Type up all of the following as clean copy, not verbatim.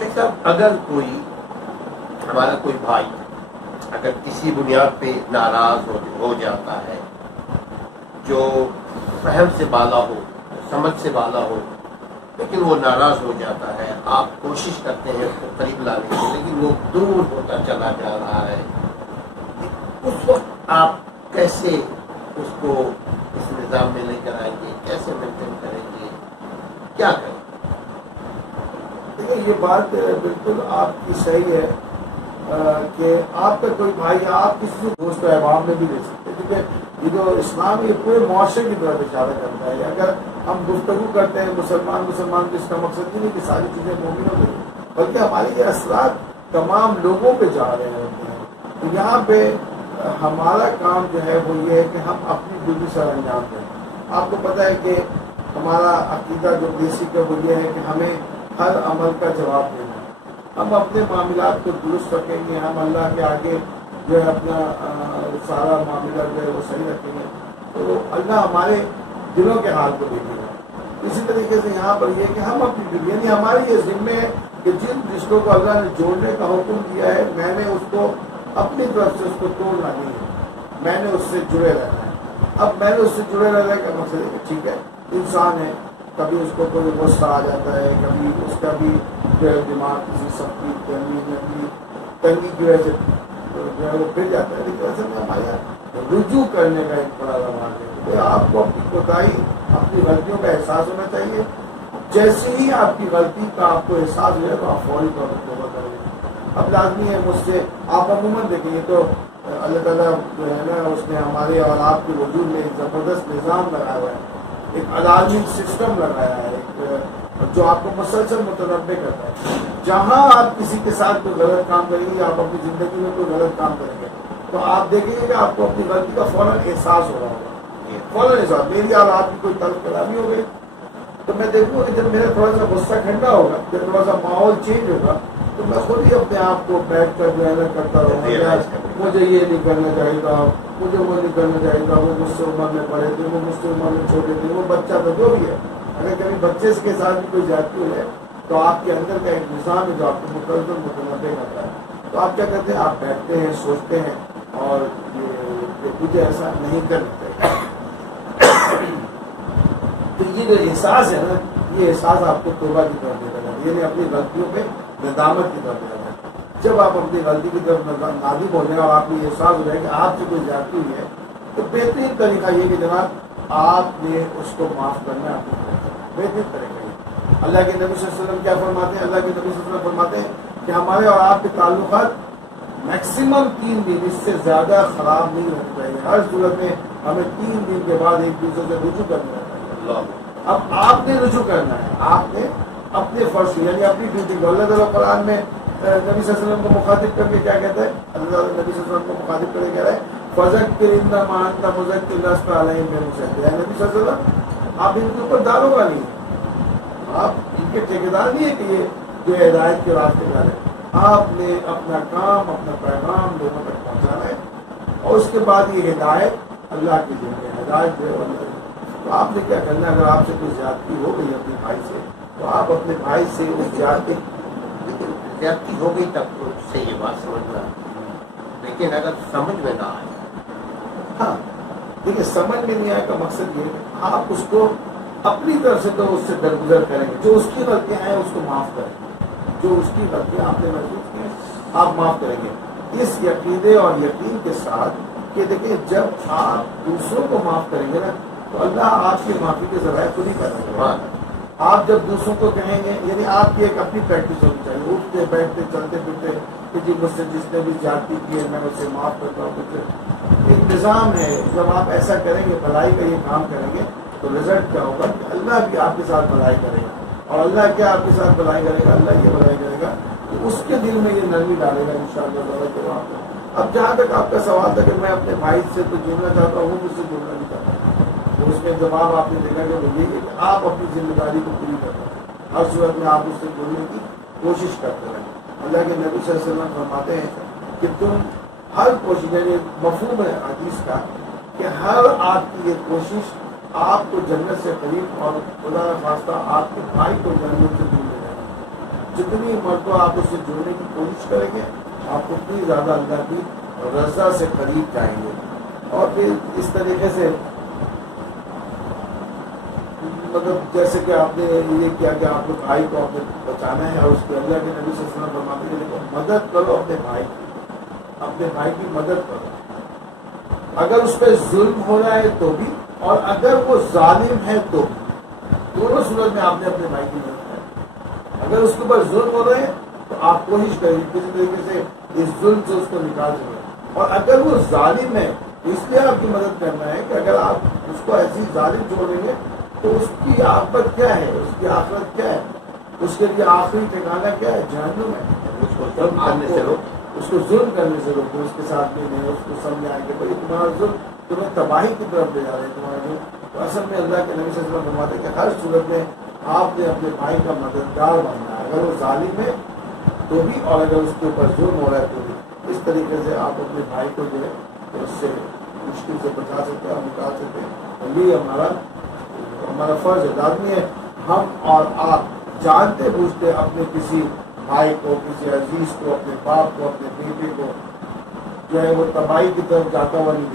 شیخ صاحب، اگر کوئی ہمارا کوئی بھائی اگر کسی بنیاد پہ ناراض ہو جاتا ہے، جو فہم سے بالا ہو، سمجھ سے بالا ہو، لیکن وہ ناراض ہو جاتا ہے، آپ کوشش کرتے ہیں اس کو قریب لانے کی، لیکن وہ دور ہوتا چلا جا رہا ہے، اس وقت آپ کیسے اس کو اس نظام میں لے کر آئیں گے؟ کیسے مینٹین کریں گے؟ کیا کریں؟ دیکھیے، یہ بات بالکل آپ کی صحیح ہے کہ آپ کا کوئی بھائی، آپ کسی سے دوست احباب میں بھی لے سکتے ہیں، کیونکہ یہ جو اسلام یہ پورے معاشرے کی طرف اشارہ کرتا ہے۔ اگر ہم گفتگو کرتے ہیں مسلمان تو اس کا مقصد یہ نہیں کہ ساری چیزیں مومنوں میں، بلکہ ہمارے یہ اثرات تمام لوگوں پہ جا رہے ہوتے ہیں۔ تو یہاں پہ ہمارا کام جو ہے وہ یہ ہے کہ ہم اپنی ڈیوٹی سر انجام دیں۔ آپ کو پتہ ہے کہ ہمارا عقیدہ جو بیسک ہے وہ یہ ہے کہ ہمیں ہر عمل کا جواب دینا، ہم اپنے معاملات کو درست رکھیں گے، ہم اللہ کے آگے جو ہے اپنا سارا معاملہ جو ہے وہ صحیح رکھیں گے تو اللہ ہمارے دلوں کے حال کو دیکھے گا۔ اسی طریقے سے یہاں پر یہ کہ ہم اپنی ڈیوٹی، یعنی ہماری یہ ذمہ ہے کہ جن رشتوں کو اللہ نے جوڑنے کا حکم دیا ہے، میں نے اس کو اپنی طرف سے اس کو توڑنا نہیں ہے، میں نے اس سے جڑے رہنا ہے۔ اب میں نے اس سے جڑے رہنے کا مقصد ہے کہ ٹھیک ہے، انسان ہے، کبھی اس کو کوئی غصہ آ جاتا ہے، کبھی اس کا بھی جو ہے دماغ کسی سب کی تنگی کی وجہ سے جو ہے وہ پھر جاتا ہے، لیکن اصل میں ہمارے یہاں رجوع کرنے کا ایک بڑا رواج ہے کہ آپ کو اپنی کوتاہی، اپنی غلطیوں کا احساس ہونا چاہیے۔ جیسے ہی آپ کی غلطی کا آپ کو احساس ہو جائے تو آپ فوری طور پر توبہ کریں۔ اب لازمی ہے مجھ سے آپ عموماً دیکھیں گے تو اللہ تعالیٰ جو ہے نا اس نے ہمارے اور آپ کے وجود میں ایک زبردست نظام لگایا ہوا ہے، ایک الارمنگ سسٹم لگایا ہے، ایک جو آپ کو مسلسل متنبع کرتا ہے۔ جہاں آپ کسی کے ساتھ کوئی غلط کام کریں گے، آپ اپنی زندگی میں کوئی غلط کام کریں گے تو آپ دیکھیں گے کہ آپ کو اپنی غلطی کا فوراً احساس ہو رہا ہوگا، فوراً احساس۔ میری اور آپ کی کوئی تلخ کلامی ہو گئی تو میں دیکھوں گا کہ جب میرا تھوڑا سا غصہ ٹھنڈا ہوگا، جب تھوڑا سا ماحول چینج ہوگا تو میں خود ہی اپنے آپ کو بیٹھ کر جو ہے کرتا رہوں گا، مجھے یہ نہیں کرنا چاہیے تھا، مجھے وہ نہیں کرنا چاہیے تھا، وہ مجھ سے عمر میں بڑے تھے، وہ مجھ سے عمر میں چھوٹے تھے، وہ بچہ تھا، جو بھی ہے۔ اگر کبھی بچے کے ساتھ بھی کوئی زیادتی ہو ہے تو آپ کے اندر کا ایک نظام ہے جو آپ کو مسلسل متنبع کرتا ہے۔ تو آپ کیا کرتے ہیں، آپ بیٹھتے ہیں، سوچتے ہیں اور یہ مجھے ایسا نہیں کرنا چاہیے۔ تو یہ جو احساس ہے نا، یہ احساس آپ کو توبہ کی طرف لے کر جاتا ہے، یعنی اپنی غلطیوں پہ ندامت کی طرف لے جاتا ہے۔ جب آپ اپنی غلطی کی طرف نادم ہو جائیں اور آپ کو یہ احساس ہو جائے کہ آپ سے کوئی زیادتی ہوئی ہے تو بہترین طریقہ یہ کہ جناب آپ نے اس کو معاف کرنا ہے، آپ کو بہترین طریقہ یہ۔ اللہ کے نبی صلی اللہ علیہ وسلم کیا فرماتے ہیں؟ اللہ کے نبی صلی اللہ علیہ وسلم فرماتے ہیں کہ ہمارے اور آپ کے تعلقات میکسیمم 3 دن، اس سے زیادہ خراب نہیں ہونے چاہیے۔ ہر صورت میں ہمیں 3 دن کے بعد ایک دوسرے سے رجوع کرنا ہے۔ اب آپ نے رجوع کرنا ہے، آپ نے اپنے فرض یعنی اپنی ڈیوٹی کو۔ اللہ تعالیٰ قرآن میں نبی صلی اللہ علیہ وسلم کو مخاطب کر کے کیا کہتا ہے؟ اللہ تعالیٰ نبی صلی اللہ علیہ وسلم کو مخاطب کر کے کہہ رہا ہے فَذَكِّرْ إِنَّمَا أَنْتَ مُذَكِّرٌ لَسْتَ عَلَيْهِم بِمُصَيْطِرٍ۔ اے نبی صلی اللہ علیہ وسلم، آپ ان کے اوپر داروغہ نہیں ہیں، آپ ان کے ٹھیکیدار نہیں ہے کہ یہ جو ہدایت کے راستے جا رہے ہیں۔ آپ نے اپنا کام، اپنا پیغام لوگوں تک پہنچانا ہے اور اس کے بعد یہ ہدایت اللہ کی ذمہ ہے، ہدایت جو ہے اللہ کی۔ تو آپ نے کیا کرنا ہے، اگر آپ سے کوئی زیادتی ہو گئی اپنے بھائی سے تو آپ اپنے بھائی سے اس زیادتی ہو گئی تب تو اس سے یہ بات سمجھنا، لیکن اگر سمجھ میں نہ آئے، ہاں دیکھیے سمجھ میں نہیں آئے کا مقصد یہ ہے کہ آپ اس کو اپنی طرف سے تو اس سے درگزر کریں گے، جو اس کی غلطیاں ہیں اس کو معاف کریں گے، جو اس کی غلطیاں آپ نے محسوس کی ہیں آپ معاف کریں گے، اس عقیدے اور یقین کے ساتھ کہ دیکھیں جب آپ دوسروں کو معاف کریں گے نا تو اللہ آپ کی معافی کے ذرائع خود ہی پیدا کرے گا۔ آپ جب دوسروں کو کہیں گے، یعنی آپ کی ایک اپنی پریکٹس ہونی چاہیے، اٹھتے بیٹھتے چلتے پھرتے کہ جی مجھ سے جس نے بھی زیادتی کی ہے میں اسے معاف کرتا ہوں۔ کچھ ایک نظام ہے، جب آپ ایسا کریں گے، بھلائی کا یہ کام کریں گے تو رزلٹ کیا ہوگا کہ اللہ بھی آپ کے ساتھ بھلائی کرے گا، اور اللہ کیا آپ کے ساتھ بھلائی کرے گا، اللہ یہ بھلائی کرے گا تو اس کے دل میں یہ نرمی ڈالے گا انشاءاللہ۔ اب جہاں تک آپ کا سوال تھا کہ میں اپنے بھائی سے تو جڑنا چاہتا ہوں، مجھ سے جڑنا نہیں چاہتا، تو اس میں جواب آپ نے دیکھا کہ وہ یہ ہے کہ آپ اپنی ذمہ داری کو پوری کرتے ہیں، ہر صورت میں آپ اس سے جڑنے کی کوشش کرتے رہیں۔ اللہ کے نبی صلی اللہ علیہ وسلم فرماتے ہیں کہ تم ہر کوشش، یعنی مفہوم ہے حدیث کا کہ ہر آپ کی یہ کوشش آپ کو جنت سے قریب اور خدا نخواستہ آپ کے بھائی کو جنت سے دور لے جائے۔ جتنی مرتبہ آپ اس سے جڑنے کی کوشش کریں گے آپ اتنی زیادہ اللہ کی رضا سے قریب جائیں گے. اور پھر اس طریقے سے مطلب جیسے کہ آپ نے یہ کیا کہ آپ کو بھائی کو اپنے بچانا ہے اور اس کے اللہ کے نبی صلی اللہ علیہ وسلم فرماتے ہیں دیکھو مدد کرو اپنے بھائی کی مدد کرو. اگر اس پہ ظلم ہو رہا ہے تو بھی اور اگر وہ ظالم ہے تو بھی دونوں صورت میں آپ نے اپنے بھائی کی مدد کریں. اگر اس کے اوپر ظلم ہو رہے ہیں تو آپ کوشش کریں کسی طریقے سے اس ظلم سے اس کو نکال سکیں. اور اگر وہ ظالم ہے اس لیے آپ کی مدد کرنا ہے کہ اگر آپ اس کو ایسی ظالم چھوڑیں گے تو اس کی عاقبت کیا ہے, اس کی آخرت کیا ہے, اس کے لیے آخری ٹھکانہ کیا ہے, جہنم ہے. اس کو ظلم کرنے سے روک, اس کو ظلم کرنے سے روکو, اس کے ساتھ بھی نہیں, اس کو سمجھائیں کہ بھائی تمہارا ظلم تمہیں تباہی کی طرف لے جا رہے ہیں تمہارا ظلم. تو اصل میں اللہ کے نبی صلی اللہ علیہ وسلم فرماتے ہیں کہ ہر صورت میں آپ نے اپنے بھائی کا مددگار بننا ہے, اگر وہ ظالم ہے تو بھی اور اگر اس کے اوپر ظلم ہو رہا ہے تو بھی. اس طریقے سے آپ اپنے بھائی کو جو ہے اس سے مشکل سے بچا سکتے ہیں اور نکال سکتے ہیں. اور یہ ہمارا فرض ہے, لازمی ہے ہم اور آپ جانتے بوجھتے اپنے کسی بھائی کو, کسی عزیز کو, اپنے باپ کو, اپنے بیٹے کو جو ہے وہ تباہی کی طرف جاتا ہوا نہیں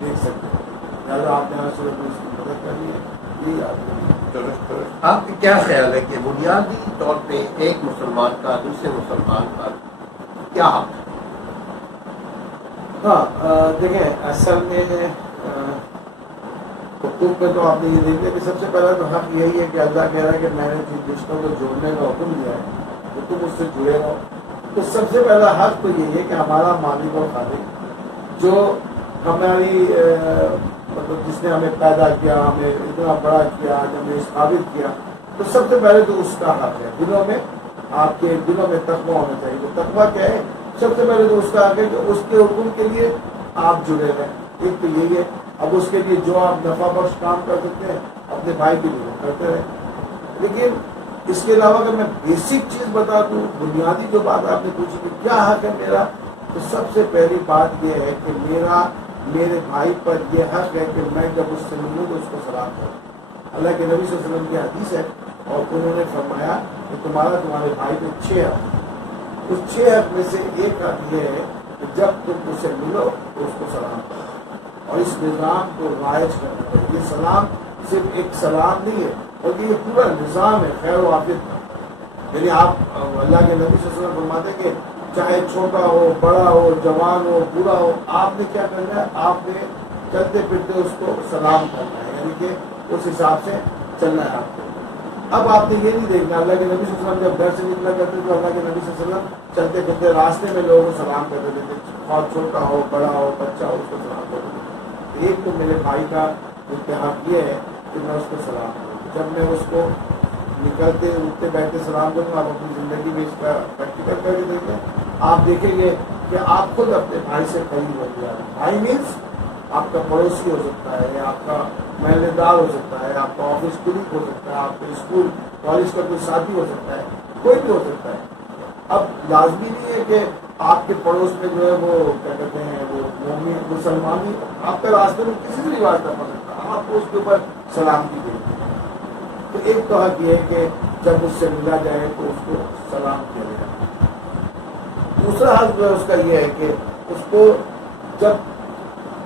دیکھ سکتے. لہٰذا آپ نے ہر صورت میں اس کی مدد کرنی ہے. یہی آپ کا کیا خیال ہے کہ بنیادی طور پہ ایک مسلمان کا دوسرے مسلمان کا کیا حق ہے؟ ہاں دیکھیں اصل میں حقوق میں تو آپ نے یہ دیکھ لیا کہ سب سے پہلا تو حق یہی ہے کہ اللہ کہہ رہا ہے کہ میں نے جن رشتوں کو جوڑنے کا حکم دیا ہے تو تم اس سے جڑے رہو. تو سب سے پہلا حق تو یہی ہے کہ ہمارا مالک اور خالق جو ہماری مطلب جس نے ہمیں پیدا کیا, ہمیں اتنا بڑا کیا, آج ہمیں اس قابل کیا, تو سب سے پہلے تو اس کا حق ہے. دلوں میں آپ کے دلوں میں تقویٰ ہونا چاہیے. تو تقویٰ کیا ہے؟ سب سے پہلے تو اس کا حق ہے کہ اس کے حکم کے لیے آپ جڑے رہیں. ایک تو یہی ہے. اب اس کے لیے جو آپ نفع بخش کام کر سکتے ہیں اپنے بھائی کے لیے کرتے رہیں. لیکن اس کے علاوہ اگر میں بیسک چیز بتا دوں, بنیادی جو بات آپ نے پوچھی کہ کیا حق ہے میرا, تو سب سے پہلی بات یہ ہے کہ میرے بھائی پر یہ حق ہے کہ میں جب اس سے ملوں تو اس کو سلام کروں. اللہ کے نبی صلی اللہ علیہ وسلم کی حدیث ہے اور انہوں نے فرمایا کہ تمہارے بھائی پہ 6 حق. اس 6 حق میں سے ایک حق یہ ہے کہ جب تم اسے ملو تو اس کو سلام کرو اور اس نظام کو رائج کرنا چاہیے. یہ سلام صرف ایک سلام نہیں ہے بلکہ یہ پورا نظام ہے خیر و عافیت کا. یعنی آپ اللہ کے نبی صلی اللہ علیہ وسلم فرماتے ہیں کہ چاہے چھوٹا ہو, بڑا ہو, جوان ہو, بوڑھا ہو, آپ نے کیا کرنا ہے, آپ نے چلتے پھرتے اس کو سلام کرنا ہے. یعنی کہ اس حساب سے چلنا ہے آپ کو. اب آپ نے یہ نہیں دیکھنا, اللہ کے نبی صلی اللہ علیہ وسلم جب گھر سے نکلا کرتے تو اللہ کے نبی صلی اللہ علیہ وسلم چلتے پھرتے راستے میں لوگوں کو سلام کرتے تھے, اور چھوٹا ہو, بڑا ہو, بچہ ہو, اس کو سلام کرتے تھے. ایک تو میرے بھائی کا اتحاد یہ ہے کہ میں اس کو سلام کروں. جب میں اس کو نکلتے اٹھتے بیٹھتے سلام کروں, آپ اپنی زندگی میں اس کا پریکٹیکل کر کے دیکھیں, آپ دیکھیں گے کہ آپ خود اپنے بھائی سے قریب ہو گیا. بھائی مینس آپ کا پڑوسی ہو سکتا ہے, آپ کا محلے دار ہو سکتا ہے, آپ کا آفس کلیگ ہو سکتا ہے, آپ کے اسکول کالج کا کوئی ساتھی ہو سکتا ہے, کوئی بھی ہو سکتا ہے. اب لازمی نہیں ہے کہ آپ کے پڑوس میں جو ہے وہ کیا کہتے ہیں وہ مومن مسلمانی آپ کا راستے میں کسی سے بھی واسطہ پڑ سکتا ہے, آپ کو اس کے اوپر سلام کی گئی. تو ایک تو حق یہ ہے کہ جب اس سے ملا جائے تو اس کو سلام کیا جائے. دوسرا حق جو ہے اس کا یہ ہے کہ اس کو جب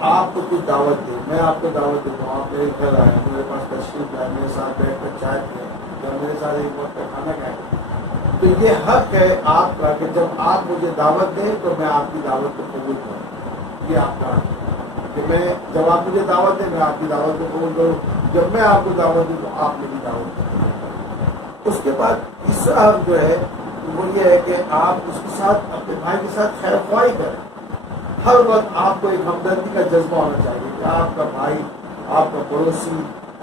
آپ کو کچھ دعوت دیں, میں آپ کو دعوت دیتا ہوں, آپ میرے گھر آئے, میرے پاس تشریف لائے, میرے ساتھ بیٹھ کر چائے پئیں یا میرے ساتھ ایک وقت کا کھانا کھائیں, تو یہ حق ہے آپ کا کہ جب آپ مجھے دعوت دیں تو میں آپ کی دعوت کو قبول کروں. یہ آپ کا حق ہے کہ میں جب آپ مجھے دعوت دیں میں آپ کی دعوت کو قبول کروں, جب میں آپ کو دعوت دوں تو آپ میری دعوت کو. اس کے بعد تیسرا حق جو ہے وہ یہ ہے کہ آپ اس کے ساتھ اپنے بھائی کے ساتھ خیر خواہی کریں. ہر وقت آپ کو ایک ہمدردی کا جذبہ ہونا چاہیے کہ آپ کا بھائی, آپ کا پڑوسی,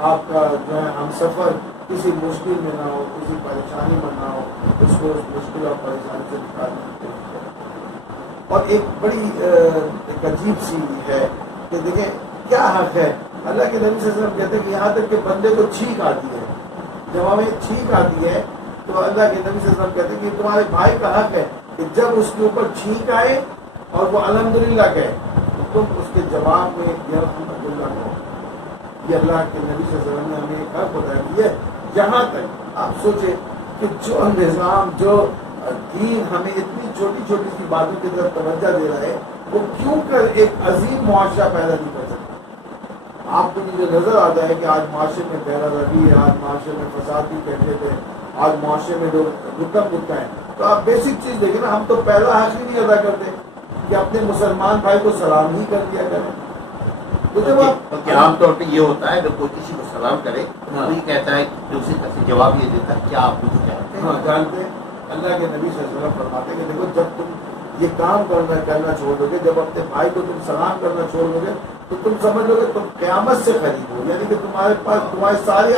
آپ کا جو ہے ہم سفر کسی مشکل میں نہ ہو, کسی پریشانی میں نہ ہو, اس کو اس مشکل اور پریشانی سے نکالنے کی کوشش کریں. اور ایک بڑی ایک عجیب سی ہے کہ دیکھیں کیا حق ہے. اللہ کے نبی صلی اللہ علیہ وسلم کہتے ہیں کہ یہاں تک کہ بندے کو چھینک آتی ہے, جب ہمیں چھینک آتی ہے تو اللہ کے نبی صلی اللہ علیہ وسلم کہتے ہیں کہ تمہارے بھائی کا حق ہے کہ جب اس کے اوپر چھینک آئے اور وہ الحمدللہ کہے تو تم اس کے جواب میں یرحمک اللہ کہو. یہ اللہ کے نبی صلی اللہ علیہ وسلم نے ہمیں ایک حق بتایا. یہ یہاں تک آپ سوچیں کہ جو نظام جو دین ہمیں اتنی چھوٹی چھوٹی سی باتوں کی طرف توجہ دے رہا ہے وہ کیوں کر ایک عظیم معاشرہ پیدا نہیں کر سکتا؟ آپ کو جو نظر آتا ہے کہ آج معاشرے میں بے روی ہے، آج معاشرے میں فساد کی کیفیت ہے، آج معاشرے میں لوگ گتا ہے، تو آپ بیسک چیز دیکھیں نا، ہم تو پہلا حق ہی نہیں ادا کرتے کہ اپنے مسلمان بھائی کو سلام ہی کر دیا کریں. تو جب آپ عام طور پہ یہ ہوتا ہے اگر کوئی کسی کو سلام کرے ہاں. تو یہ کہتا ہے دوسری طرف سے جواب یہ دیتا ہے کیا آپ مجھے جانتے ہیں؟ ہاں جانتے ہیں. اللہ کے نبی صلی اللہ علیہ وسلم فرماتے ہیں کہ دیکھو جب تم یہ کام کرنا چھوڑ دو گے، جب اپنے بھائی کو تم سلام کرنا چھوڑ دو گے تو تم سمجھ لو گے تم قیامت سے قریب ہو، یعنی کہ تمہارے پاس تمہارے سارے